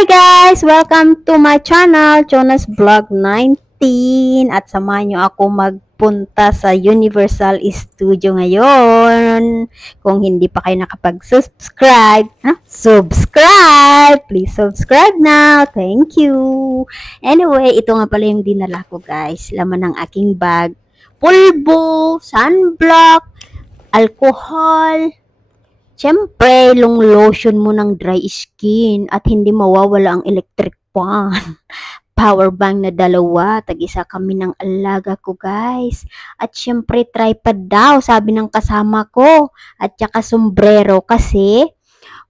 Hi guys! Welcome to my channel, Jonas Vlog 19. At samahan nyo ako magpunta sa Universal Studio ngayon. Kung hindi pa kayo nakapag-subscribe, subscribe! Please subscribe now. Thank you! Anyway, ito nga pala yung dinala ko guys. Laman ng aking bag. Pulbo, sunblock, alcohol, siyempre, long lotion mo ng dry skin at hindi mawawala ang electric fan. Power bank na 2, tag-isa kami ng alaga ko guys. At siyempre, tripod daw, sabi ng kasama ko. At saka sombrero kasi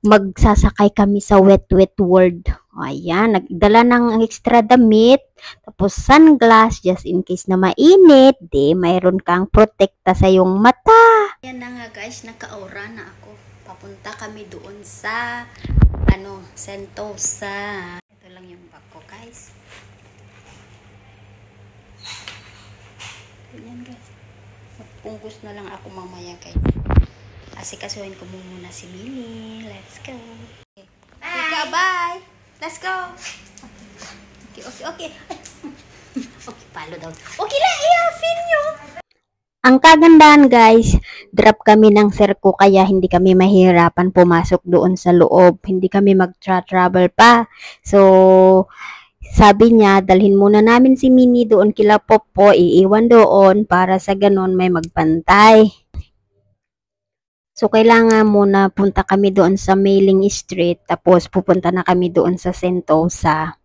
magsasakay kami sa wet world. Ayan, nagdala ng extra damit. Tapos sunglass, just in case na mainit, mayroon kang protekta sa iyong mata. Yan na nga guys, naka-aura na ako. Papunta kami doon sa Sentosa. Ito lang yung bag ko guys. Ayan guys. Magpunggos na lang ako mamaya guys. Asikasuhin ko muna si Mili. Let's go. Bye! Bye! Let's go! Okay. Okay, palo daw. Okay lang, i-afin nyo! Ang kagandahan guys, drop kami ng Serko kaya hindi kami mahirapan pumasok doon sa loob. Hindi kami mag-travel pa. So, sabi niya, dalhin muna namin si Mini doon kila Popo, iiwan doon para sa ganon may magbantay. So, kailangan muna punta kami doon sa Mailing Street tapos pupunta na kami doon sa Sentosa.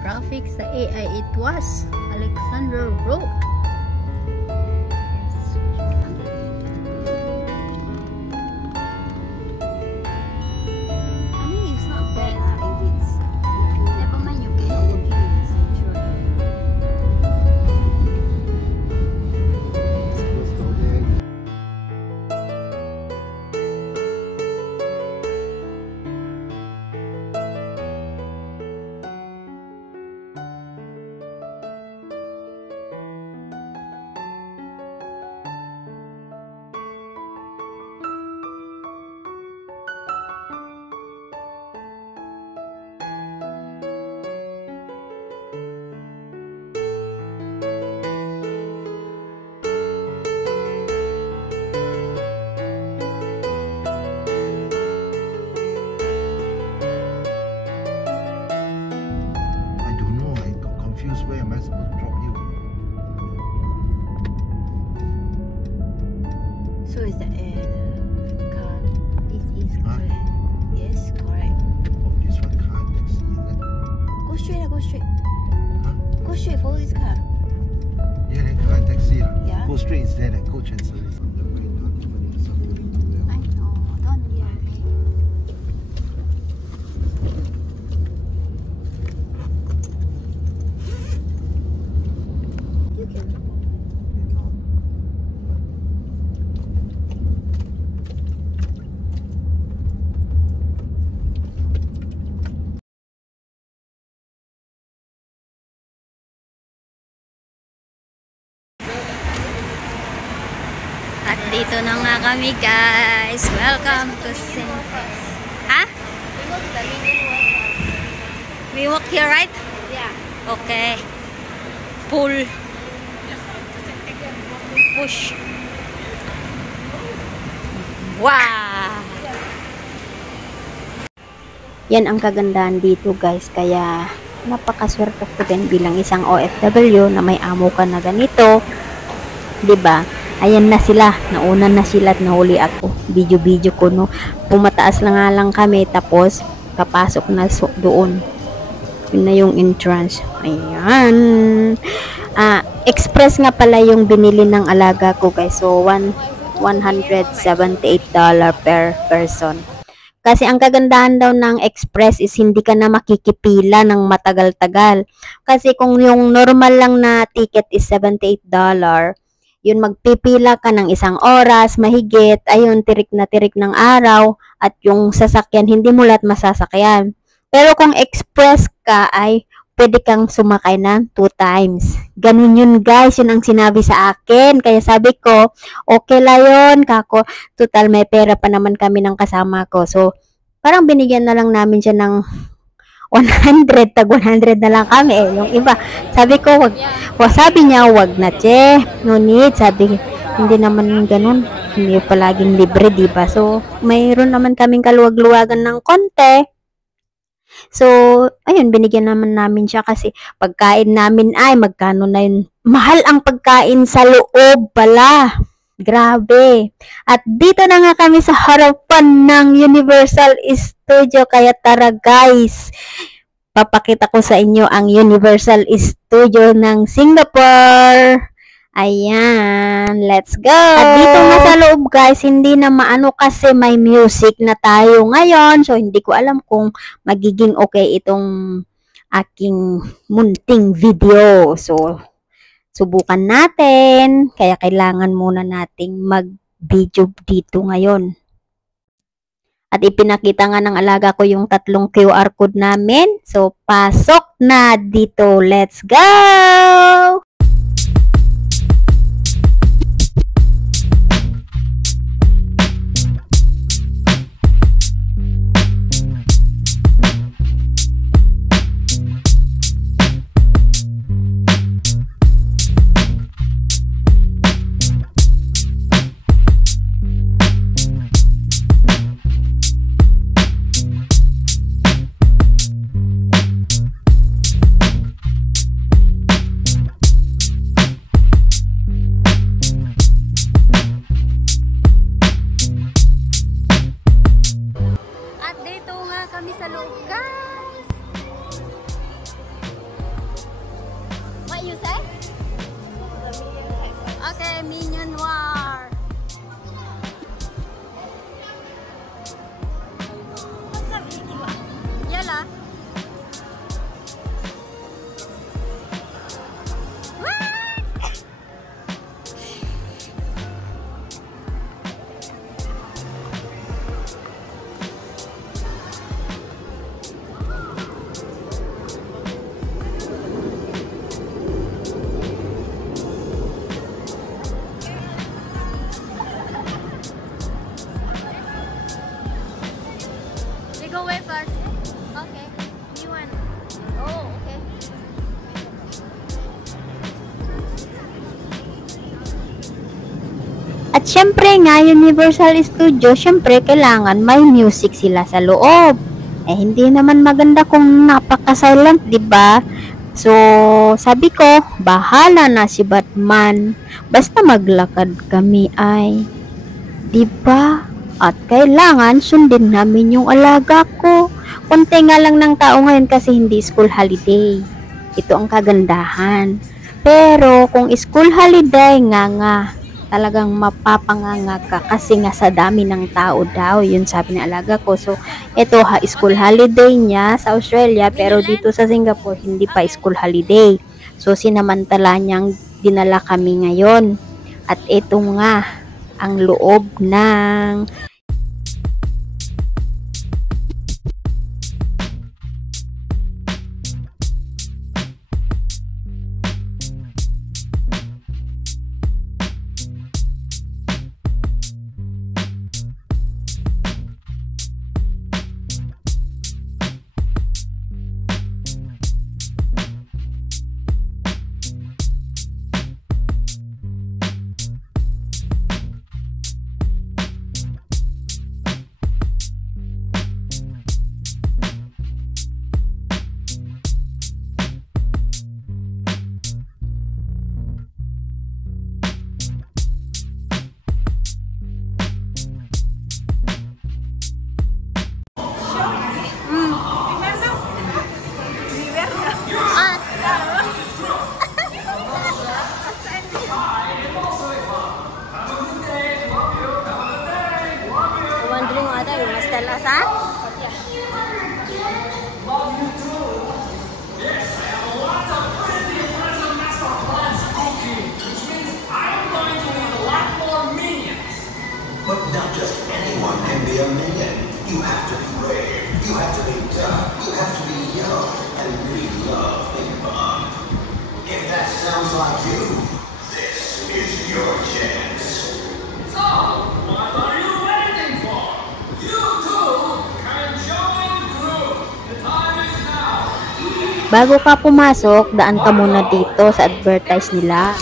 Traffic sa AI, it was Alexander Road. It's not bad if it's never mind, you can look at it. Where am I supposed to drop you? So is that car? This is correct. Yes, correct. Oh, this one car taxi, is it? Go straight, go straight. Huh? Go straight, follow this car. Yeah, that car taxi. Yeah. Go straight, is there that coach and service? I know, don't hear me. At dito na nga kami guys. Welcome to Sentosa. Ha? We go to the middle one. We walk here, right? Yeah. Okay. Pull. Push. Wow! Yan ang kagandahan dito guys. Kaya napakaswerte ko din bilang isang OFW na may amo ka na ganito. 'Di ba? Ayan na sila, nauna na sila at nahuli ako. Video ko no. Pumataas na nga lang kami tapos papasok na doon. Yun na yung entrance. Ayan. Express nga pala yung binili ng alaga ko guys. So $178 per person. Kasi ang kagandahan daw ng express is hindi ka na makikipila ng matagal-tagal. Kasi kung yung normal lang na ticket is $78, yun magpipila ka ng 1 oras, mahigit, ayun, tirik na tirik ng araw, at yung sasakyan, hindi mo lahat masasakyan. Pero kung express ka ay pwede kang sumakay ng 2 times. Ganun yun guys, yun ang sinabi sa akin. Kaya sabi ko, okay lang yun, kako. Total, may pera pa naman kami ng kasama ko. So, parang binigyan na lang namin siya ng 100, tag 100 na lang kami eh. Yung iba, sabi ko, sabi niya, wag na che, no need. Sabi, hindi naman ganun. Hindi palaging libre, diba? So, mayroon naman kaming kaluwag-luwagan ng konti. So, ayun, binigyan naman namin siya kasi pagkain namin ay magkano na yun. Mahal ang pagkain sa loob pala. Grabe. At dito na nga kami sa harapan ng Universal Studio. Kaya tara guys, papakita ko sa inyo ang Universal Studio ng Singapore. Ayan, let's go! At dito nga sa loob guys, hindi na maano kasi may music na tayo ngayon. So, hindi ko alam kung magiging okay itong aking munting video. So, subukan natin. Kaya kailangan muna nating mag-video dito ngayon. At ipinakita nga ng alaga ko yung 3 QR code namin. So, pasok na dito. Let's go! Kami sa loob, guys. What you say? Okay, Minion War. Yala. Go away first. Okay. You want? Oh, okay. At syempre nga, Universal Studio, syempre kailangan may music sila sa loob. Eh, hindi naman maganda kung napaka-silent, diba? So, sabi ko, bahala na si Batman. Basta maglakad kami ay, diba? At kailangan sundin namin yung alaga ko. Konti nga lang ng tao ngayon kasi hindi school holiday. Ito ang kagandahan. Pero kung school holiday nga, talagang mapapanganga ka kasi nga sa dami ng tao daw. Yun sabi ng alaga ko. So, ito school holiday niya sa Australia pero dito sa Singapore hindi pa school holiday. So, sinamantala niyang dinala kami ngayon. At ito nga ang loob ng But not just anyone can be a minion. You have to be brave. Bago ka pumasok, daan ka muna dito sa advertise nila.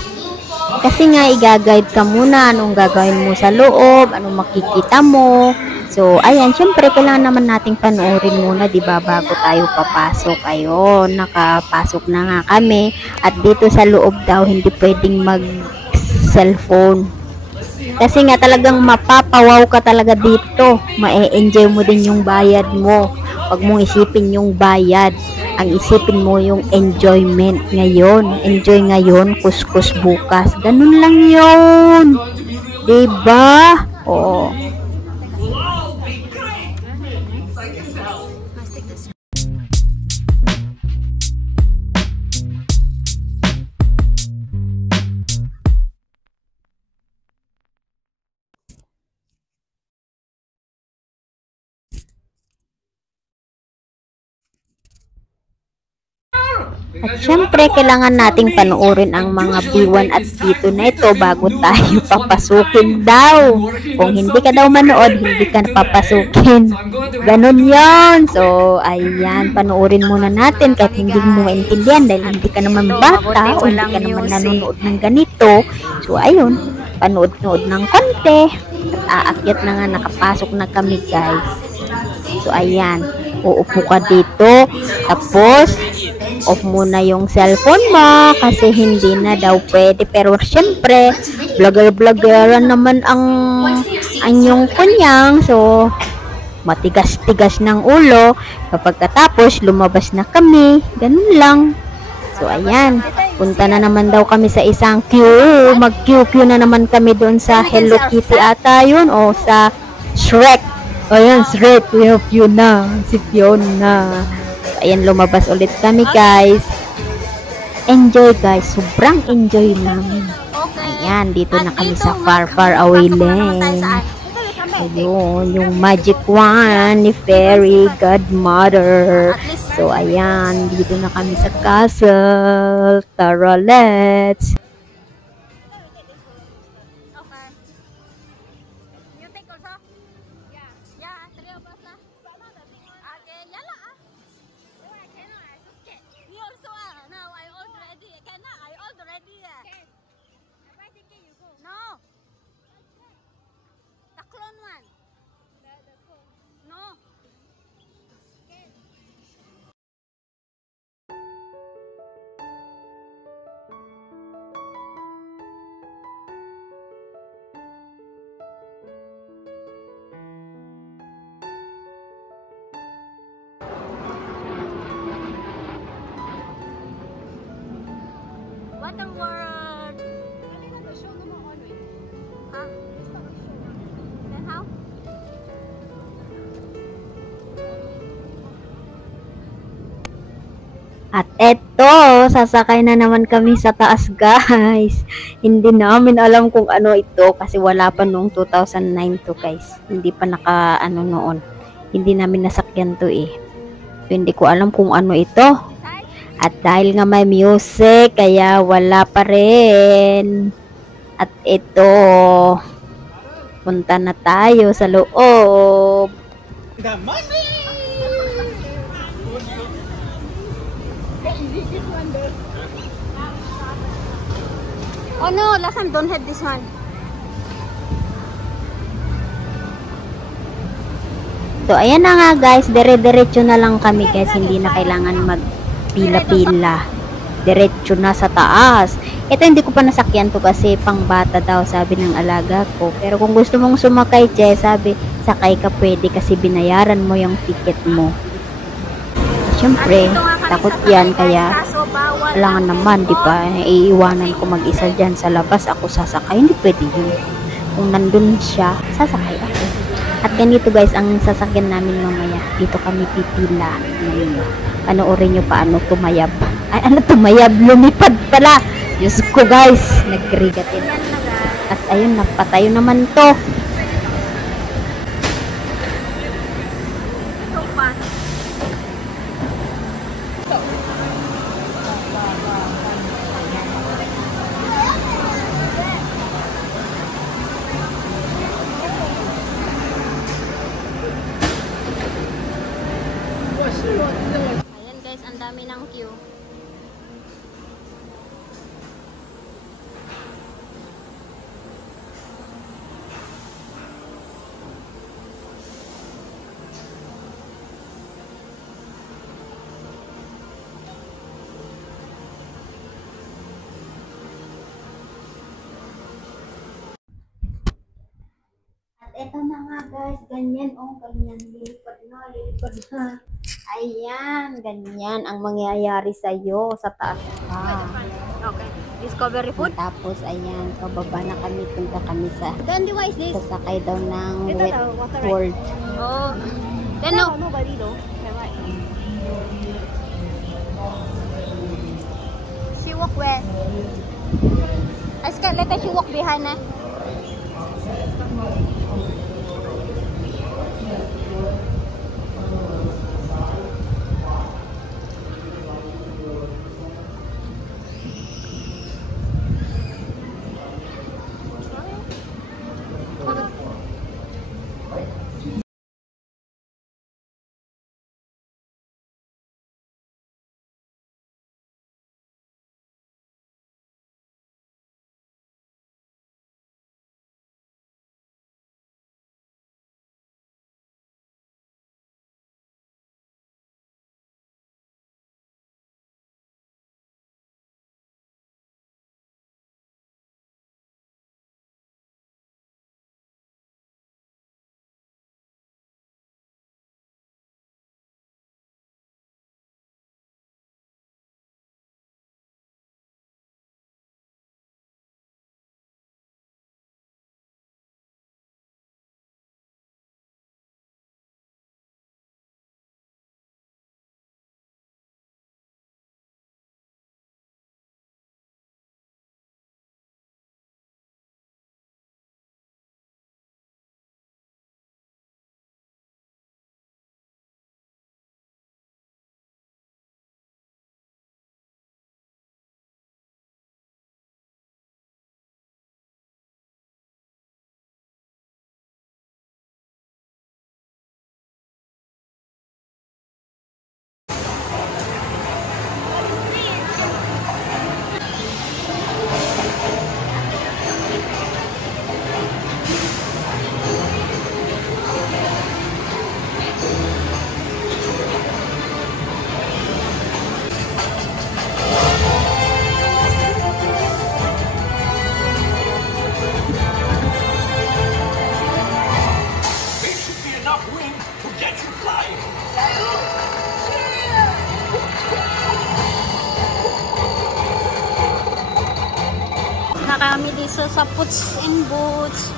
Kasi nga, i-guide ka muna anong gagawin mo sa loob, anong makikita mo. So, ayan, syempre, kailangan naman nating panoorin muna, diba, bago tayo papasok. Ayun, nakapasok na nga kami. At dito sa loob daw, hindi pwedeng mag-cellphone. Kasi nga, talagang mapapawaw ka talaga dito. Ma-enjoy mo din yung bayad mo. Huwag mong isipin yung bayad. Ang isipin mo yung enjoyment ngayon. Enjoy ngayon, kuskus bukas. Ganun lang yun. Diba? Oo. At syempre, kailangan nating panoorin ang mga B1 at B2 na ito bago tayo papasukin daw. Kung hindi ka daw manood, hindi ka papasukin. Ganon yon. So, ayan, panoorin muna natin kahit hindi mo maintindihan dahil hindi ka naman bata o hindi ka naman nanonood ng ganito. So, ayun, panood-nood ng konti. At aakyat na nga, nakapasok na kami, guys. So, ayan, uupo ka dito. Tapos, off muna yung cellphone mo kasi hindi na daw pwede. Pero syempre, vlogger-vloggeran naman ang yung kunyang. So, matigas-tigas ng ulo. Kapag katapos, lumabas na kami. Ganun lang. So, ayan. Punta na naman daw kami sa isang queue. Mag-queue na naman kami doon sa Hello Kitty ata yun o sa Shrek. Ayan, Shrek. We have Fiona. Si Fiona. Ayan, lumabas ulit kami, guys. Enjoy, guys. Sobrang enjoy namin. Ayan, dito na kami sa far away lane. Ayun, yung magic wand ni Fairy Godmother. So, ayan, dito na kami sa castle. Tara, let's. What the word? Huh? Then how? At eto, sasakay na naman kami sa taas, guys. Hindi namin alam kung ano ito kasi wala pa noong 2009 to, guys. Hindi pa naka noon. Hindi namin nasakyan to eh. So, hindi ko alam kung ano ito. At dahil nga may music, kaya wala pa rin. At ito, punta na tayo sa loob. Oh no, last time don't have this one. So, ayan na nga, guys. Dire-diretso na lang kami, guys. Hindi na kailangan magpila-pila. Diretso na sa taas. Ito, hindi ko pa nasakyan to kasi pang bata daw, sabi ng alaga ko. Pero kung gusto mong sumakay, Che, sabi, sakay ka pwede kasi binayaran mo yung ticket mo. Siyempre, takot yan, kaya kailangan naman, di ba? Iiwanan ko mag-isa dyan sa labas, ako sasakay. Hindi pwede yun. Kung nandun siya, sasakay ako. At ganito, guys, ang sasakyan namin mamaya. Dito kami pipila. Panoorin nyo paano tumayab. Ay, ano tumayab? Lumipad pala. Diyos ko, guys. Nagrigatin. At ayun, napatayo naman to. So fast. Ayan guys, ang dami ng queue. At eto na nga guys, ganyan ganyan, lilipad na. Ayan, ganyan ang mangyayari sa'yo sa taas pa. Okay. Discovery food? Tapos ayan, pababa na kami, punta kami sa Then the why is this? sasakay daw ng Ito wet daw, water ride. world. Oh. Then no. Nobody though. Okay, right. She walk where? I scared later she walk behind eh. Na kami dito sa Puts in Boots.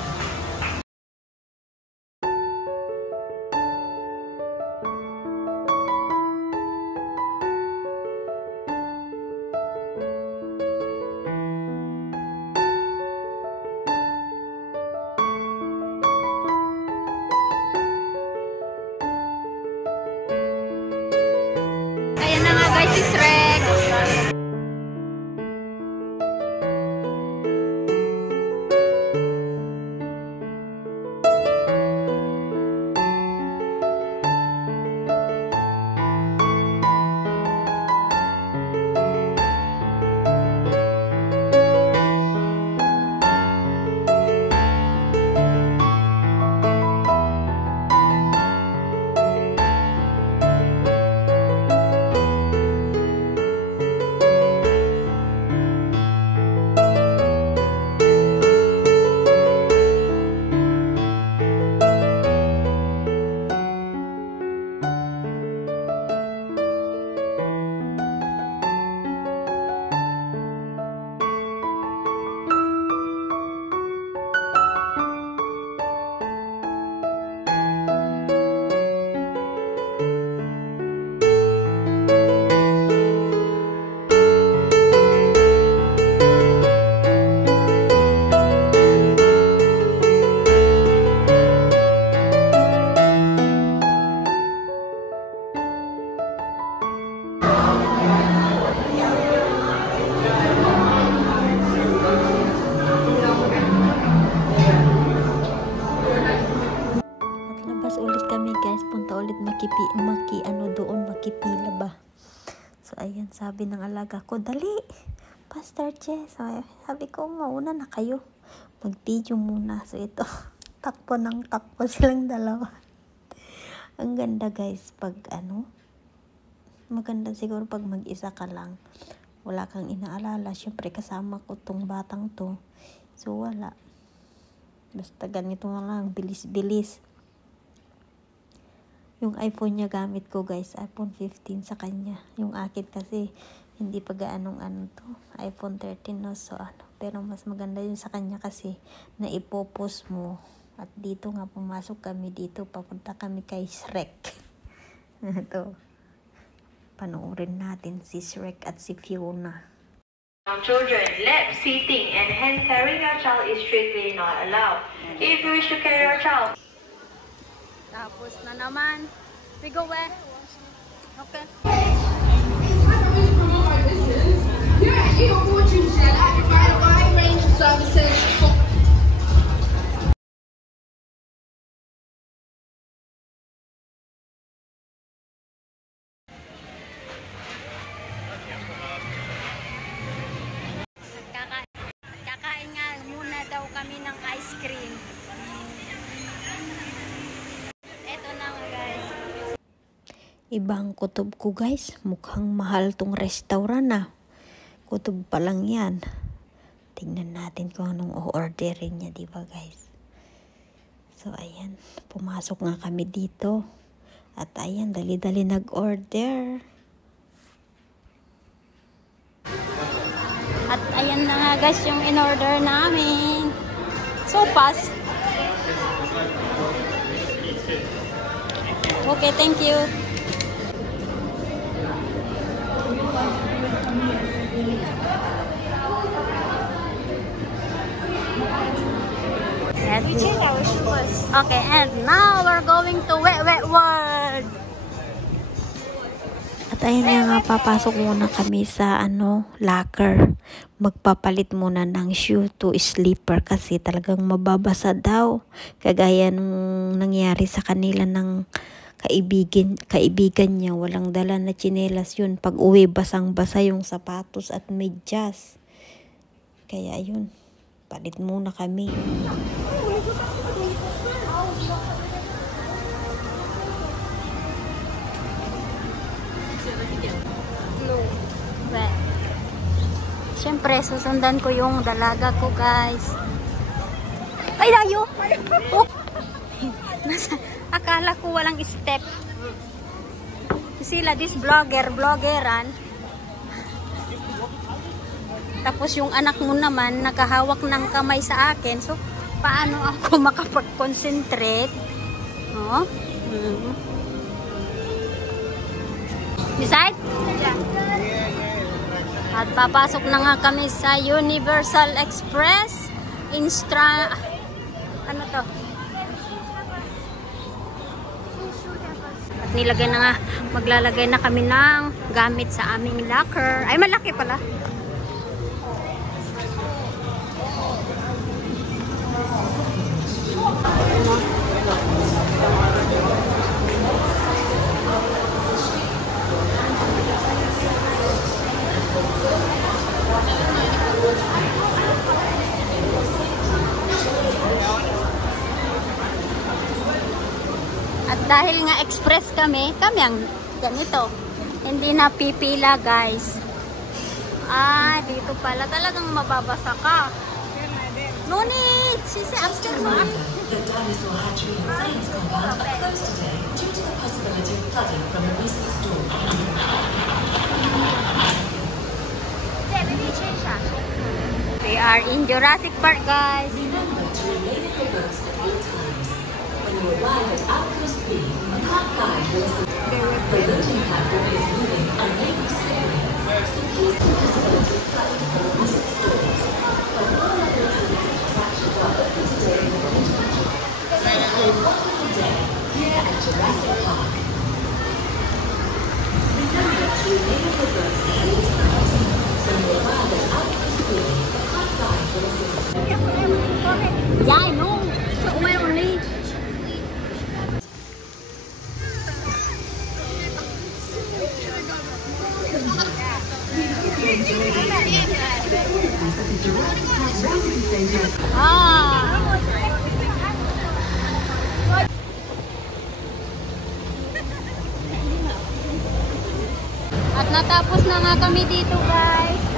Ayan na nga guys, si Rex. At labas ulit kami guys, punta ulit maki ano doon sabi ng alaga ko, dali, Pastor Che. So, sabi ko, mauna na kayo. Mag-video muna. So, ito, takbo ng takbo silang dalawa. Ang ganda guys, pag maganda siguro pag mag-isa ka lang. Wala kang inaalala. Siyempre, kasama ko tong batang to. So, wala. Basta ganito na lang, bilis-bilis. Yung iPhone niya gamit ko guys, iPhone 15 sa kanya. Yung akin kasi, hindi pa gaanong to, iPhone 13 no, so pero mas maganda yun sa kanya kasi naipopost mo. At dito nga, pumasok kami dito, papunta kami kay Shrek. Ito, panoorin natin si Shrek at si Fiona. Children, lap seating and hand carrying your child is strictly not allowed. If you wish to carry your child, Tapos na naman. We go where? Okay. Here at Eagle Fortune Center, I provide a wide range of services for Kakain nga muna daw kami ng ice cream. Ito na nga guys. Ibang kutob ko guys, mukhang mahal tong restaurant na. Kutob pa lang yan. Tingnan natin kung anong o-orderin niya, diba guys? So ayan, pumasok nga kami dito. At ayan, dali-dali nag-order. At ayan na nga guys yung in-order namin. So fast. Okay, thank you. We change our shoes. Okay, and now we're going to Wet World. At ayun na nga, papasok muna kami sa locker. Magpapalit muna ng shoe to slipper kasi talagang mababasa daw. Kagaya nung nangyari sa kanila ng kaibigan niya. Walang dala na tsinelas yun. Pag uwi, basang-basa yung sapatos at medyas. Kaya yun, palit muna kami. Wet. Siyempre, susundan ko yung dalaga ko, guys. Ay, layo! Oh. Akala ko walang step. Sila, this vloggeran. Tapos yung anak mo naman, nakahawak ng kamay sa akin. So, paano ako makapag-concentrate? No? Decide? At papasok na nga kami sa Universal Express. Ano to? At nilagay na nga, maglalagay na kami ng gamit sa aming locker. Ay, malaki pala. At dahil nga express kami ang ganito. Hindi na pipila, guys. Ah, dito pala talagang mababasa ka. No need! Sisi, after no need. The dinosaur hatchery and science compound are closed today due to the possibility of flooding from a recent storm. We are in Jurassic Park, guys. Remember to remain in the boats at all times. When you arrive at Outpost B, a car guide will assist. The loading platform is moving unable to slowly, so please the possibility of flooding from a recent storms. But all other attractions are open today in the winter. Celebrate one more day here at Jurassic Park. Remember to remain in the boats at all times. When you arrive at Outpost B, a car guide will assist. Yeah, I know. So, my only. At natapos na nga kami dito, guys.